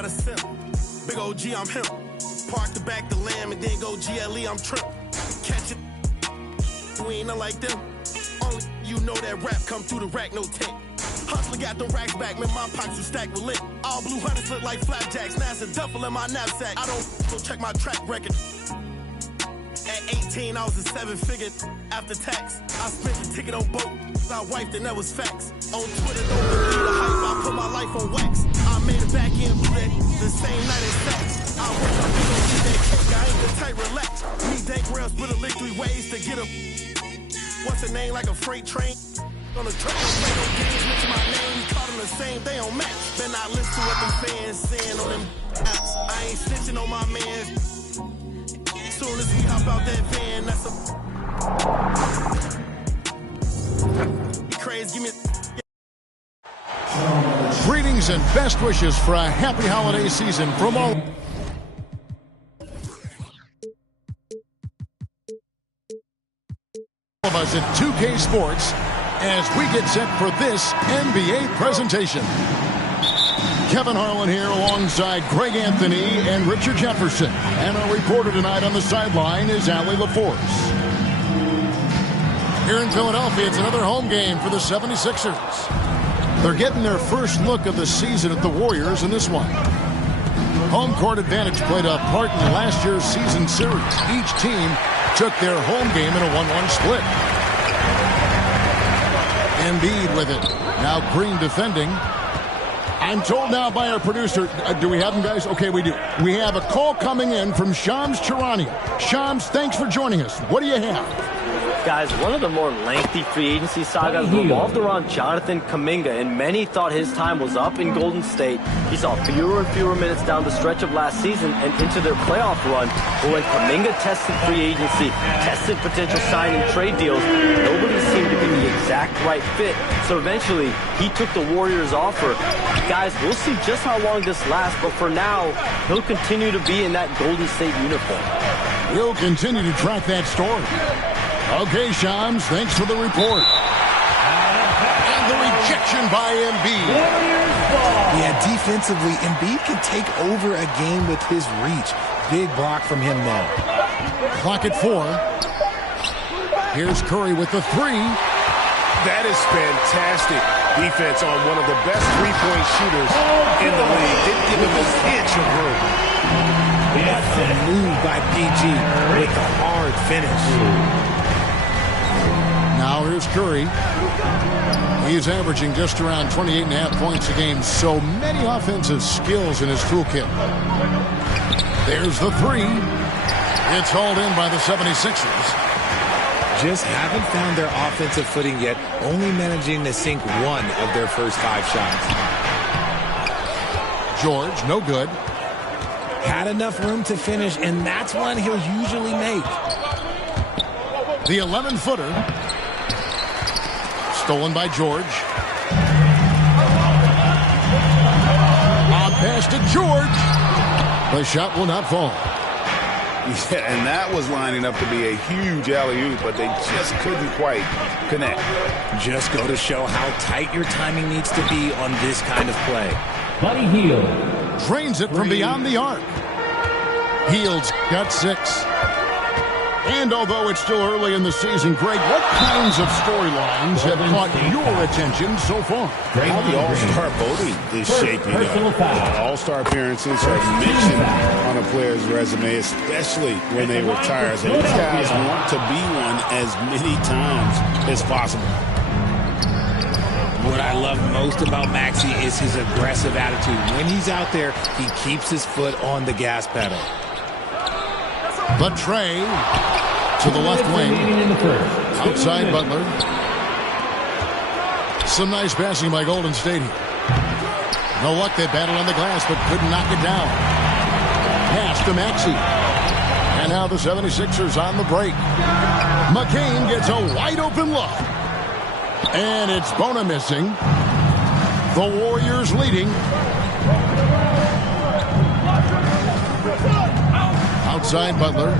not a simp. Big OG, I'm him. Park the back the lamb and then go GLE, I'm trip. Catch it. We ain't nothing like them. Only you know that rap come through the rack, no tape. Hustler got them racks back, man, my pockets was stacked with lit. All blue hunters look like flapjacks, now it's a duffel in my knapsack. I don't go check my track record. At 18, I was a 7-figure after tax. I spent the ticket on boat, I wiped and that was facts. On Twitter, don't believe the hype, I put my life on wax. I made it back in bled the same night as sex. I wish I could go eat that cake, I ain't the type relax. Me, Dank Rail, split a lick 3 ways to get a. What's the name like a freight train? On the truck, don't play no games, mention my name, call them the same, they don't match. Better not listen to what them fans saying on them apps. I ain't snitching on my man. Soon as we hop out that van, that's a crazy, give me Greetings and best wishes for a happy holiday season from all of us at 2K Sports as we get set for this NBA presentation. Kevin Harlan here alongside Greg Anthony and Richard Jefferson. And our reporter tonight on the sideline is Allie LaForce. Here in Philadelphia, it's another home game for the 76ers. They're getting their first look of the season at the Warriors in this one. Home court advantage played a part in last year's season series. Each team took their home game in a 1-1 split. Embiid with it. Now Green defending. I'm told now by our producer, do we have him, guys? Okay, we do. We have a call coming in from Shams Charania. Shams, thanks for joining us. What do you have? Guys, one of the more lengthy free agency sagas revolved around Jonathan Kuminga, and many thought his time was up in Golden State. He saw fewer and fewer minutes down the stretch of last season and into their playoff run. But when Kuminga tested free agency, tested potential sign and trade deals, nobody seemed to be the exact right fit. So eventually, he took the Warriors' offer. Guys, we'll see just how long this lasts, but for now, he'll continue to be in that Golden State uniform. We'll continue to track that story. Okay, Shams, thanks for the report. And the rejection by Embiid. Yeah, defensively, Embiid can take over a game with his reach. Big block from him there. Clock at 4. Here's Curry with the 3. That is fantastic defense on one of the best three-point shooters in the league. Didn't give him an inch of room. A move by PG with a hard finish. Now here's Curry. He's averaging just around 28.5 points a game. So many offensive skills in his toolkit. There's the 3. It's hauled in by the 76ers. Just haven't found their offensive footing yet, only managing to sink one of their first 5 shots. George, no good. Had enough room to finish, and that's one he'll usually make. The 11-footer. Stolen by George. On pass to George. The shot will not fall. Yeah, and that was lining up to be a huge alley-oop, but they just couldn't quite connect. Just go to show how tight your timing needs to be on this kind of play. Buddy Hield Drains it from beyond the arc. Hield's got 6. And although it's still early in the season, Greg, what kinds of storylines have caught your attention so far? How the All-Star voting is shaping up. All-Star appearances are mentioned on a player's resume, especially when they retire. So these guys want to be one as many times as possible. What I love most about Maxey is his aggressive attitude. When he's out there, he keeps his foot on the gas pedal. But Trey to the left wing. Outside Butler. Some nice passing by Golden State here. No luck, they battled on the glass, but couldn't knock it down. Pass to Maxey. And now the 76ers on the break. McCain gets a wide open look. And it's Bona missing. The Warriors leading. Outside Butler.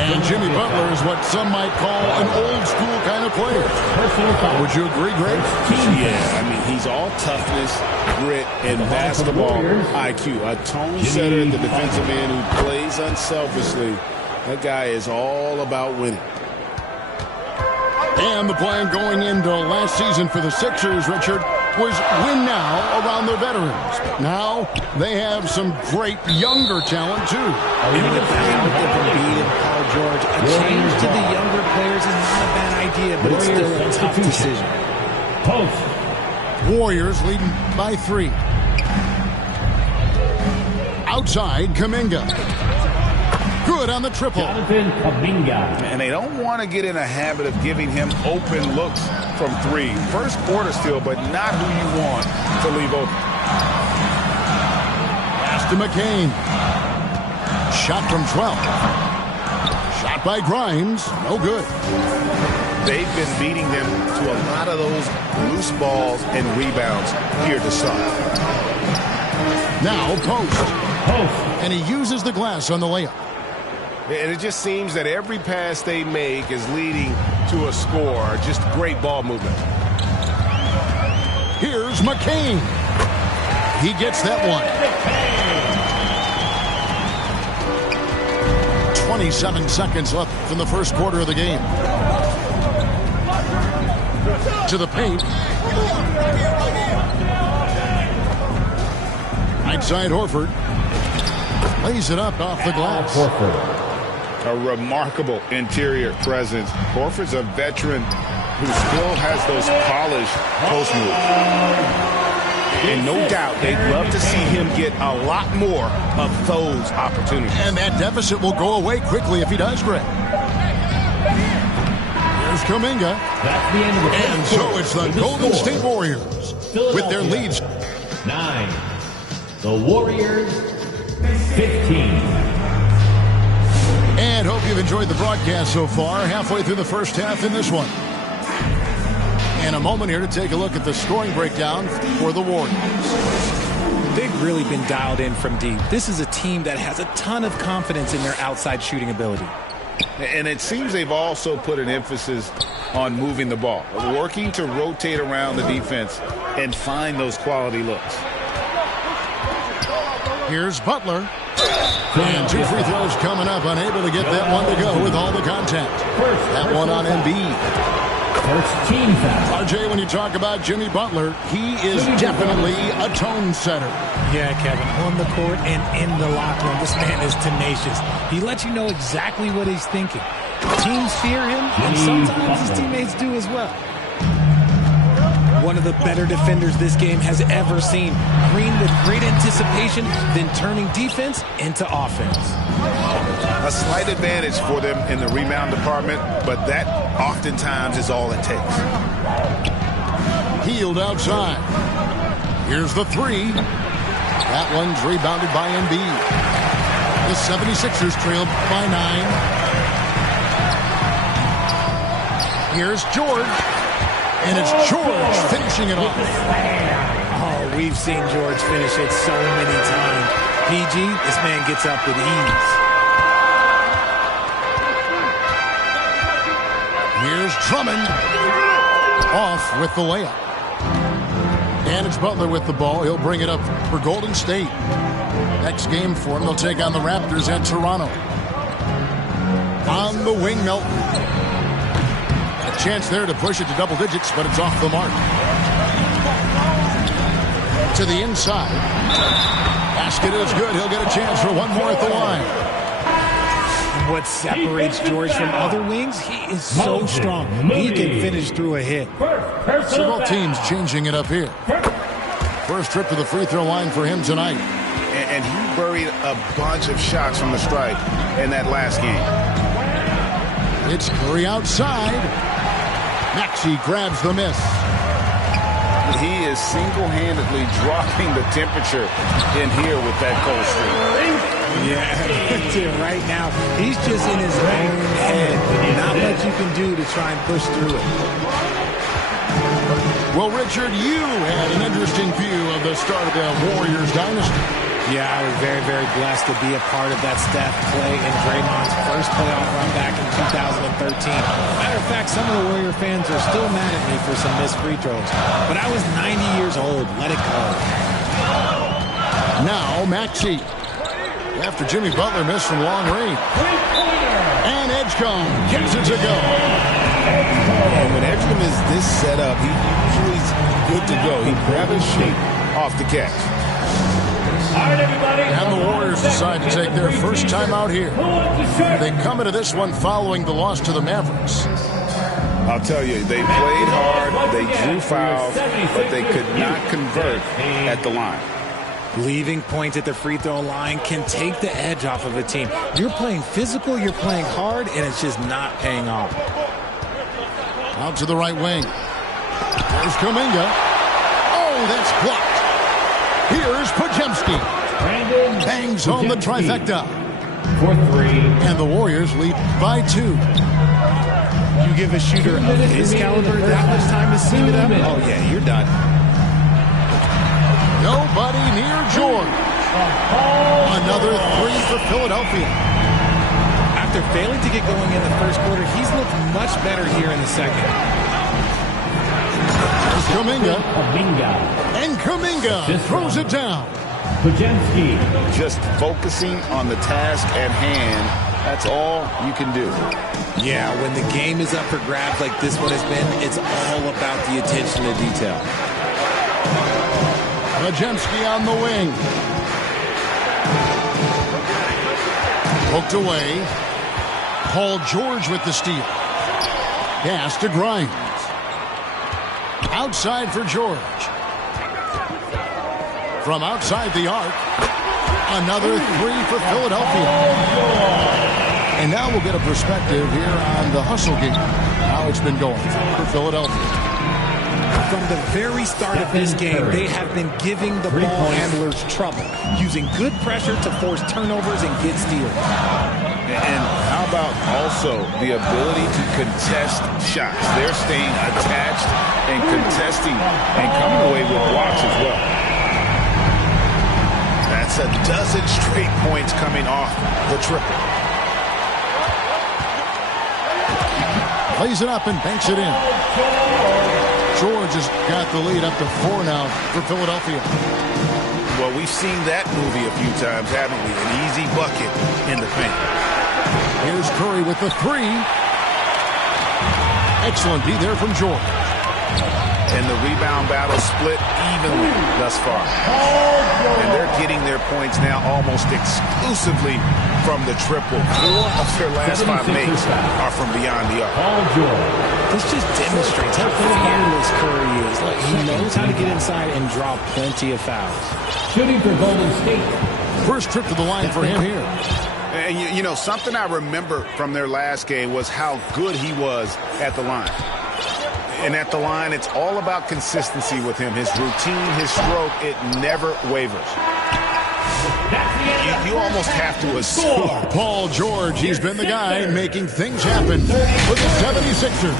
And Jimmy Butler is what some might call an old-school kind of player. Would you agree, Greg? Yeah, I mean, he's all toughness, grit, and basketball IQ. A tone setter, the defensive end who plays unselfishly. That guy is all about winning. And the plan going into last season for the Sixers, Richard, was win now around their veterans. But now they have some great younger talent, too. And with the health of Embiid and Paul George, a change to the younger players is not a bad idea, but it's still a tough decision. Warriors leading by 3. Outside, Kuminga. Good on the triple. And they don't want to get in a habit of giving him open looks from 3. First quarter still, but not who you want to leave open. Pass to McCain. Shot from 12. Shot by Grimes. No good. They've been beating them to a lot of those loose balls and rebounds here to start. Now post. And he uses the glass on the layup. And it just seems that every pass they make is leading to a score. Just great ball movement. Here's McCain. He gets that one. 27 seconds left from the first quarter of the game. To the paint. Right side Horford. Lays it up off the glass. A remarkable interior presence. Horford's a veteran who still has those polished post moves. And no doubt they'd love to see him get a lot more of those opportunities. And that deficit will go away quickly if he does, Greg. Here's Kuminga. That's the end of the and so it's the Golden State Warriors with their leads. 9. The Warriors 15. And hope you've enjoyed the broadcast so far. Halfway through the first half in this one. And a moment here to take a look at the scoring breakdown for the Warriors. They've really been dialed in from deep. This is a team that has a ton of confidence in their outside shooting ability. And it seems they've also put an emphasis on moving the ball, working to rotate around the defense and find those quality looks. Here's Butler. And 2 free throws coming up. Unable to get that one to go with all the contact. That one on Embiid. RJ, when you talk about Jimmy Butler, he is definitely a tone setter. Yeah, Kevin, on the court and in the locker room, this man is tenacious. He lets you know exactly what he's thinking. Teams fear him, and sometimes his teammates do as well. One of the better defenders this game has ever seen. Green with great anticipation, then turning defense into offense. A slight advantage for them in the rebound department, but that oftentimes is all it takes. Healed outside. Here's the 3. That one's rebounded by Embiid. The 76ers trail by 9. Here's George. And it's George finishing it off. Oh, we've seen George finish it so many times. PG, this man gets up with ease. Here's Drummond. Off with the layup. And it's Butler with the ball. He'll bring it up for Golden State. Next game for him, they'll take on the Raptors at Toronto. On the wing, Melton. A chance there to push it to double digits, but it's off the mark. To the inside. Basket is good. He'll get a chance for one more at the line. What separates George from other wings? He is so strong. He can finish through a hit. So both teams changing it up here. First trip to the free throw line for him tonight. And he buried a bunch of shots from the stripe in that last game. It's Curry outside. Maxey grabs the miss. He is single-handedly dropping the temperature in here with that cold streak. Yeah, right now, he's just in his own head. Not much you can do to try and push through it. Well, Richard, you had an interesting view of the start of the Warriors dynasty. Yeah, I was very, very blessed to be a part of that Steph, Clay, and Draymond's first playoff run back in 2013. Matter of fact, some of the Warrior fans are still mad at me for some missed free throws. But I was 90 years old. Let it go. Now, Maxey. After Jimmy Butler missed from long range. And Edgecombe gives it to go. And when Edgecombe is this set up, he usually is good to go. He grabs his shape off the catch. And the Warriors decide to take their first time out here. They come into this one following the loss to the Mavericks. I'll tell you, they played hard, they drew fouls, but they could not convert at the line. Leaving points at the free throw line can take the edge off of a team. You're playing physical, you're playing hard, and it's just not paying off. Out to the right wing. There's Kuminga. Oh, that's blocked. Here's Podziemski. Bangs home the trifecta. For 3. And the Warriors lead by 2. You give a shooter of his caliber that much time to see it up, oh yeah, you're done. Nobody near George. Another 3 for Philadelphia. After failing to get going in the first quarter, he's looked much better here in the second. Kuminga. And Kuminga throws it down. Podziemski. Just focusing on the task at hand, that's all you can do. Yeah, when the game is up for grabs like this one has been, it's all about the attention to detail. Podziemski on the wing. Poked away. Paul George with the steal. Pass to Grimes. Outside for George. From outside the arc. Another 3 for Philadelphia. And now we'll get a perspective here on the hustle game. How it's been going for Philadelphia. From the very start of this game, they have been giving the ball handlers trouble, using good pressure to force turnovers and get steals. And how about also the ability to contest shots? They're staying attached and contesting and coming away with blocks as well. That's a dozen straight points coming off the triple. Plays it up and banks it in. George has got the lead up to 4 now for Philadelphia. Well, we've seen that movie a few times, haven't we? An easy bucket in the paint. Here's Curry with the 3. Excellent D there from George. And the rebound battle split evenly thus far. And they're getting their points now almost exclusively from the triple. 4 of their last 5 makes are from beyond the arc. This just demonstrates how fearless Curry is. Look, he knows how to get inside and draw plenty of fouls. Shooting for Golden State. First trip to the line for him here. And you know, something I remember from their last game was how good he was at the line. And at the line, it's all about consistency with him. His routine, his stroke, it never wavers. You almost have to assume. Paul George, he's been the guy making things happen for the 76ers.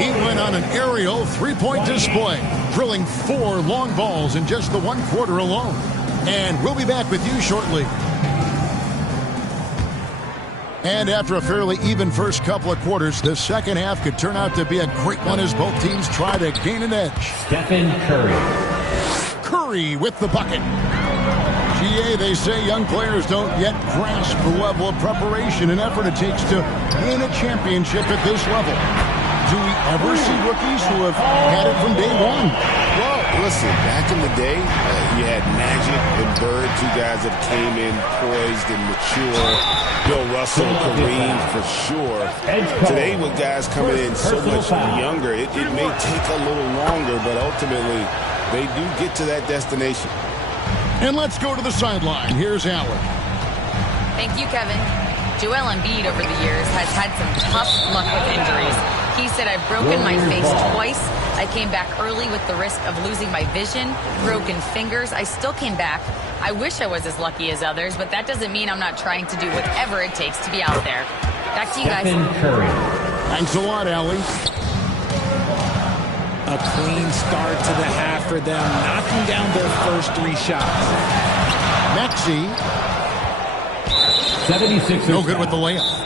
He went on an aerial 3-point display, drilling 4 long balls in just the 1 quarter alone. And we'll be back with you shortly. And after a fairly even first couple of quarters, the second half could turn out to be a great one as both teams try to gain an edge. Stephen Curry. Curry with the bucket. GA, they say young players don't yet grasp the level of preparation and effort it takes to win a championship at this level. Do we ever see rookies who have had it from day one? Well, listen, back in the day, you had Magic and Bird, 2 guys that came in poised and mature. Bill Russell, Kareem, for sure. Today, with guys coming in so much younger, it may take a little longer, but ultimately, they do get to that destination. And let's go to the sideline. Here's Allen. Thank you, Kevin. Joel Embiid over the years has had some tough luck with injuries. He said, I've broken my face twice. I came back early with the risk of losing my vision, broken fingers. I still came back. I wish I was as lucky as others, but that doesn't mean I'm not trying to do whatever it takes to be out there. Back to you guys. Curry. Thanks a lot, Allie. A clean start to the half for them, knocking down their first 3 shots. Maxey. 76ers. No good with the layup.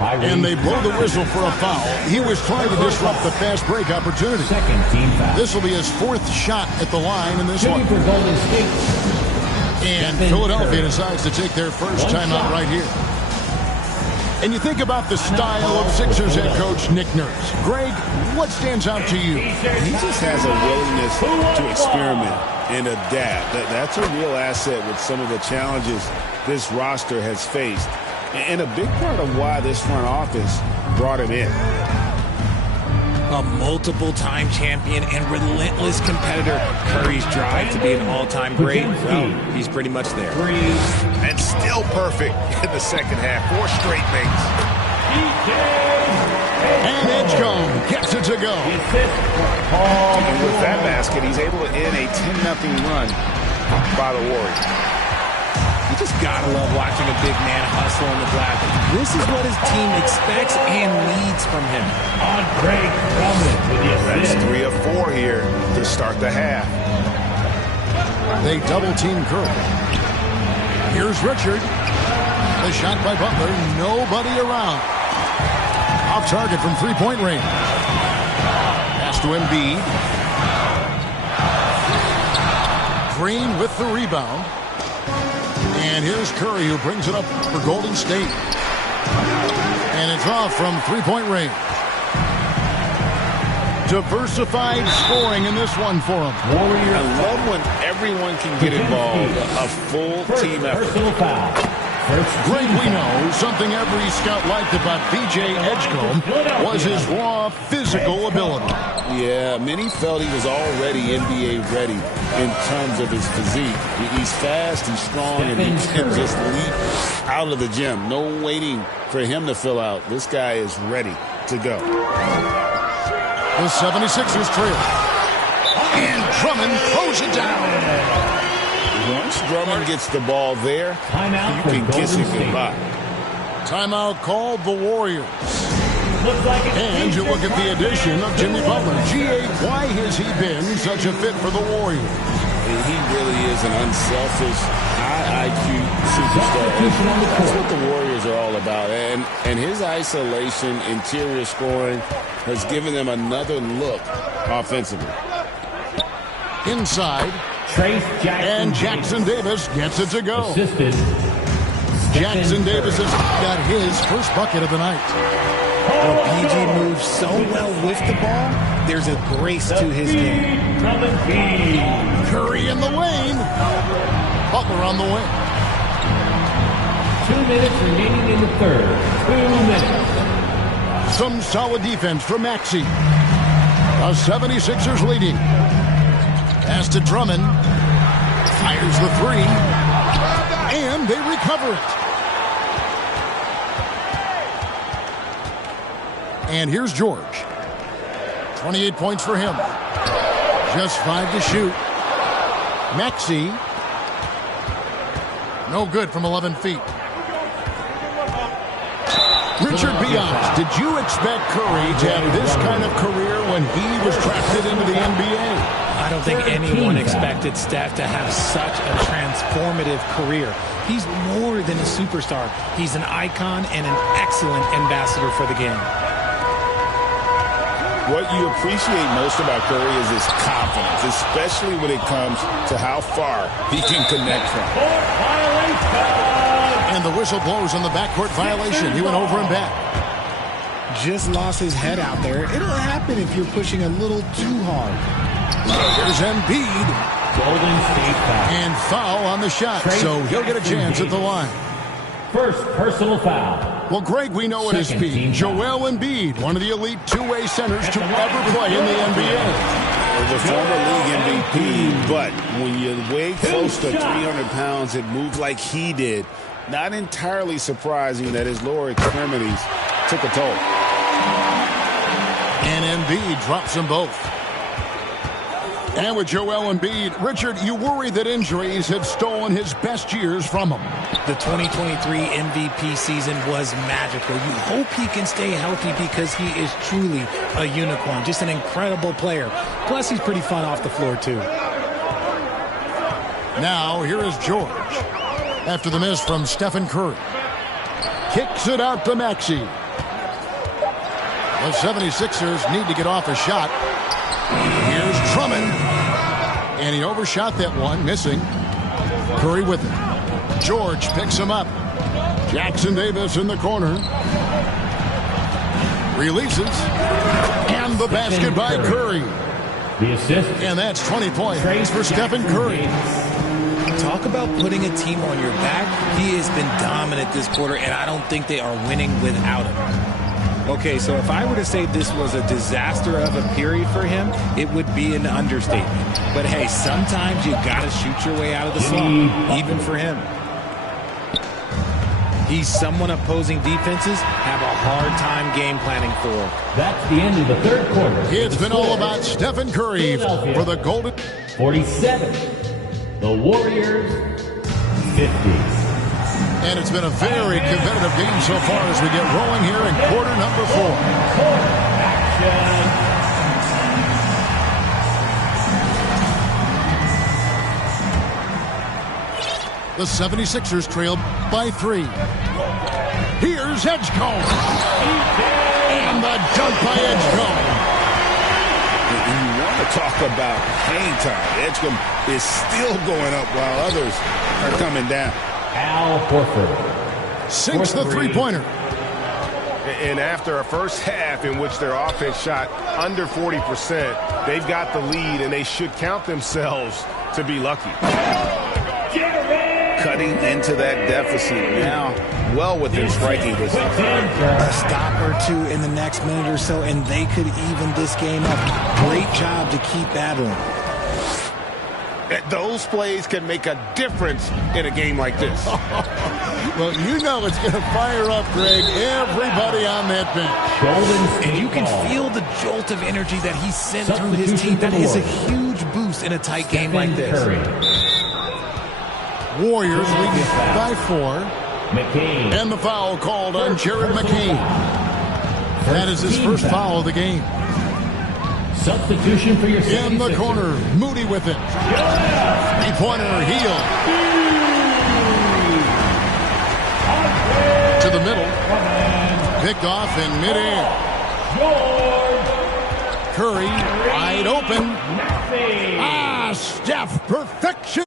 And they blow the whistle for a foul. He was trying to disrupt the fast break opportunity. Second team foul. This will be his 4th shot at the line in this Shooting one. for Golden State. And Philadelphia decides to take their first timeout right here. And you think about the style of Sixers head coach Nick Nurse. Greg, what stands out to you? He just has a willingness to experiment and adapt. That's a real asset with some of the challenges this roster has faced. And a big part of why this front office brought him in. A multiple-time champion and relentless competitor. Curry's drive to be an all-time great, well, he's pretty much there. And still perfect in the second half. 4 straight makes. And Edgecombe gets it to go. And with that basket, he's able to end a 10-0 run by the Warriors. You just gotta love watching a big man hustle in the black. This is what his team expects and needs from him. That's 3 of 4 here to start the half. They double-team Curry. Here's Richard. The shot by Butler. Nobody around. Off target from three-point range. Pass to Embiid. Green with the rebound. And here's Curry, who brings it up for Golden State. And it's off from three-point range. Diversified scoring in this one for him. I love when everyone can get involved. A full team effort. Personal foul. Greg, we know something every scout liked about B.J. Edgecombe was his raw physical ability. Yeah, many felt he was already NBA ready in terms of his physique. He's fast, he's strong, and he can just leap out of the gym. No waiting for him to fill out. This guy is ready to go. The 76ers trail. And Drummond throws it down. Once Drummond gets the ball there, Timeout you can for kiss Golden him goodbye. Timeout called the Warriors. And you look at the addition of Jimmy Butler. G.A., why has he been such a fit for the Warriors? He really is an unselfish, high IQ superstar. That's what the Warriors are all about. And his isolation, interior scoring has given them another look offensively. Inside. And Jackson Davis gets it to go. Assisted. Jackson Davis has got his first bucket of the night. Well, PG moves so well with the ball, there's a grace to his game. Curry in the lane. Butler on the wing. 2 minutes remaining in the third. 2 minutes. Some solid defense from Maxey. The 76ers leading. Pass to Drummond. Fires the three. And they recover it. And here's George. 28 points for him. Just 5 to shoot. Maxey. No good from 11 feet. Richard Beyond, did you expect Curry to have this kind of career when he was drafted into the NBA? I don't think anyone expected Steph to have such a transformative career. He's more than a superstar. He's an icon and an excellent ambassador for the game. What you appreciate most about Curry is his confidence, especially when it comes to how far he can connect from. And the whistle blows on the backcourt violation. He went over and back. Just lost his head out there. It'll happen if you're pushing a little too hard. There's Embiid. Golden State foul. And foul on the shot, so he'll get a chance at the line. First personal foul. Well, Greg, we know at his speed. Joel Embiid, one of the elite two-way centers to ever play in the NBA. The former league MVP, but when you weigh close to 300 pounds and move like he did, not entirely surprising that his lower extremities took a toll. And Embiid drops them both. And with Joel Embiid, Richard, you worry that injuries have stolen his best years from him. The 2023 MVP season was magical. You hope he can stay healthy because he is truly a unicorn, just an incredible player. Plus, he's pretty fun off the floor, too. Now, here is George. after the miss from Stephen Curry. Kicks it out to Maxey. The 76ers need to get off a shot. Here's Drummond. And he overshot that one, missing. Curry with it. George picks him up. Jackson Davis in the corner. Releases. And the basket by Curry. The assist. And that's 20 points for Stephen Curry. Talk about putting a team on your back. He has been dominant this quarter, and I don't think they are winning without him. Okay, so if I were to say this was a disaster of a period for him, it would be an understatement. But hey, sometimes you got to shoot your way out of the slump, even for him. He's someone opposing defenses have a hard time game planning for. That's the end of the third quarter. It's been all about Stephen Curry for the Golden. 47. The Warriors 50. And it's been a very competitive game so far as we get rolling here in quarter number 4. Quarter action. The 76ers trail by 3. Here's Edgecombe. And the dunk by Edgecombe. You want to talk about hang time. Edgecombe is still going up while others are coming down. Al Horford sinks the three-pointer. And after a first half in which their offense shot under 40%, they've got the lead, and they should count themselves to be lucky. Cutting into that deficit now, well within striking distance. A stop or two in the next minute or so, and they could even this game up. Great job to keep battling. Those plays can make a difference in a game like this. Well, you know it's going to fire up, Greg, everybody on that bench. And you can feel the jolt of energy that he sent through his team. That is a huge boost in a tight game like this. Warriors lead by 4. McCain. And the foul called on Jared McCain. That is his first foul of the game. Substitution for your in the corner. Moody with it. Three-pointer, Heel. To the middle. Picked off in midair. Curry wide open. Steph, perfection.